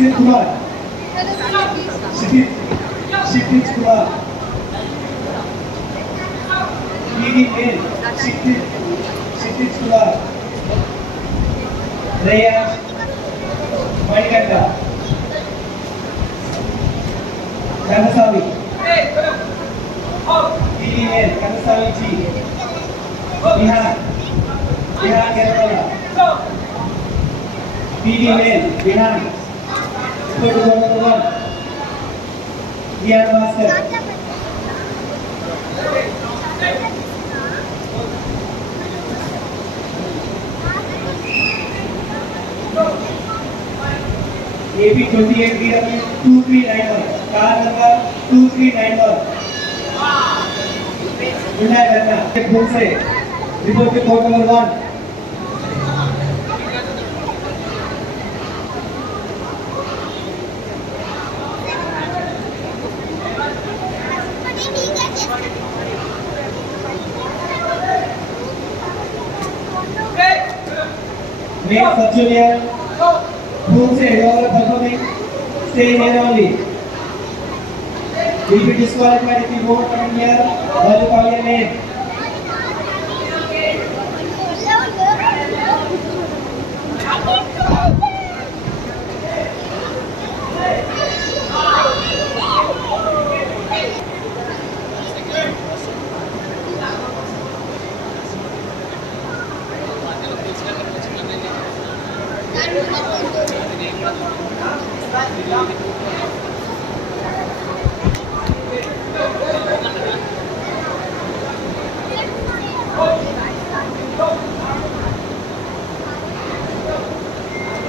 Citizen Kumar. Kshitij Kumar. PDN. Kshitij Kumar. Reyes Manikanta. Kanasami. PDN Kanasami G. Bihan Kerala. PDN Bihan. Photo number 1. Dian Master. AB 28 BW 2391. Car number 2391. Vinay Verma. Bhulse. Report to court number 1. Make such junior. Bhulse, you are performing. Stay here only. Will be disqualified if you won't come here or you call your name.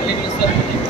Let me start.